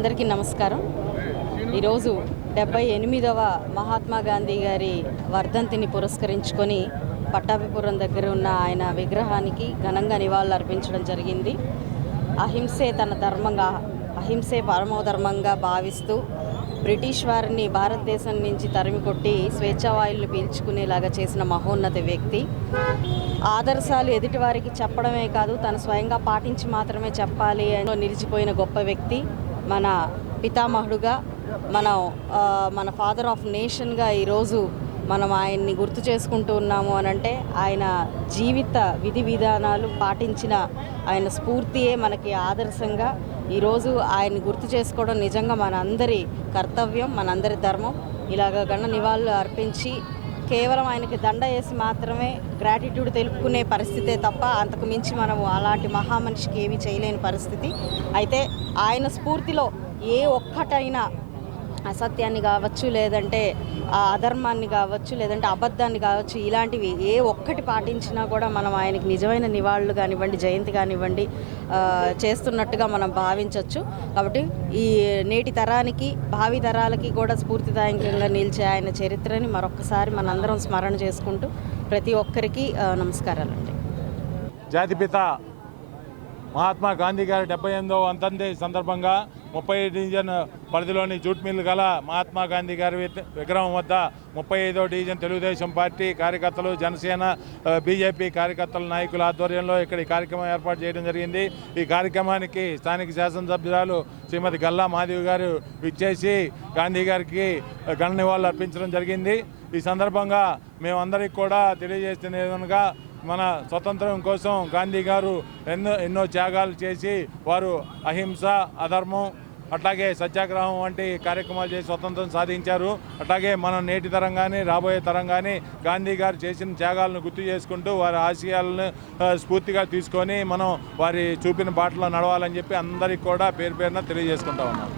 అందరికీ నమస్కారం. ఈరోజు డెబ్బై ఎనిమిదవ మహాత్మా గాంధీ గారి వర్ధంతిని పురస్కరించుకొని పట్టాభిపురం దగ్గర ఉన్న ఆయన విగ్రహానికి ఘనంగా నివాళులు అర్పించడం జరిగింది. అహింసే తన ధర్మంగా అహింసే పరమోధర్మంగా భావిస్తూ బ్రిటిష్ వారిని భారతదేశం నుంచి తరిమి కొట్టి స్వేచ్ఛావాయుల్ని పీల్చుకునేలాగా చేసిన మహోన్నత వ్యక్తి. ఆదర్శాలు ఎదుటివారికి చెప్పడమే కాదు తను స్వయంగా పాటించి మాత్రమే చెప్పాలి అని నిలిచిపోయిన గొప్ప వ్యక్తి. మన పితామహుడుగా మనం మన ఫాదర్ ఆఫ్ నేషన్గా ఈరోజు మనం ఆయన్ని గుర్తు చేసుకుంటూ ఉన్నాము అని అంటే ఆయన జీవిత విధి విధానాలు పాటించిన ఆయన స్ఫూర్తియే మనకి ఆదర్శంగా ఈరోజు ఆయన్ని గుర్తు చేసుకోవడం నిజంగా మన అందరి కర్తవ్యం మనందరి ధర్మం. ఇలాగ గణ నివాళులు అర్పించి కేవలం ఆయనకి దండ వేసి మాత్రమే గ్రాటిట్యూడ్ తెలుపుకునే పరిస్థితే తప్ప అంతకు మించి మనము అలాంటి మహామనిషికి ఏమీ చేయలేని పరిస్థితి. అయితే ఆయన స్ఫూర్తిలో ఏ ఒక్కటైనా అసత్యాన్ని కావచ్చు లేదంటే ఆ అధర్మాన్ని కావచ్చు లేదంటే అబద్ధాన్ని కావచ్చు ఇలాంటివి ఏ ఒక్కటి పాటించినా కూడా మనం ఆయనకి నిజమైన నివాళులు కానివ్వండి జయంతి కానివ్వండి చేస్తున్నట్టుగా మనం భావించవచ్చు కాబట్టి ఈ నేటి తరానికి భావి తరాలకి కూడా స్ఫూర్తిదాయకంగా నిలిచే ఆయన చరిత్రని మరొకసారి మనందరం స్మరణ చేసుకుంటూ ప్రతి ఒక్కరికి నమస్కారాలు నమస్కారాలండి. జాతిపిత మహాత్మా గాంధీ గారి డెబ్బై ఎనిమిదవ వర్ధంతి సందర్భంగా ముప్పై డివిజన్ పరిధిలోని జూట్ మిల్ గల మహాత్మా గాంధీ గారి విగ్రహం వద్ద ముప్పై ఐదో డివిజన్ తెలుగుదేశం పార్టీ కార్యకర్తలు జనసేన బీజేపీ కార్యకర్తల నాయకుల ఆధ్వర్యంలో ఇక్కడ ఈ కార్యక్రమం ఏర్పాటు చేయడం జరిగింది. ఈ కార్యక్రమానికి స్థానిక శాసనసభ్యురాలు శ్రీమతి గల్లా మాధవి గారు విచ్చేసి గాంధీ గారికి గణ నివాళులు అర్పించడం జరిగింది. ఈ సందర్భంగా మేమందరికీ కూడా తెలియజేస్తున్న విధంగా మన స్వతంత్రం కోసం గాంధీ గారు ఎన్నో ఎన్నో త్యాగాలు చేసి వారు అహింస అధర్మం అట్లాగే సత్యాగ్రహం వంటి కార్యక్రమాలు చేసి స్వతంత్రం సాధించారు. అట్లాగే మనం నేటి తరం కానీ రాబోయే తరం కానీ గాంధీ గారు చేసిన త్యాగాలను గుర్తు చేసుకుంటూ వారి ఆశయాలను స్ఫూర్తిగా తీసుకొని మనం వారి చూపిన బాటలో నడవాలని చెప్పి అందరికీ కూడా పేరు పేరున తెలియజేసుకుంటా ఉన్నాం.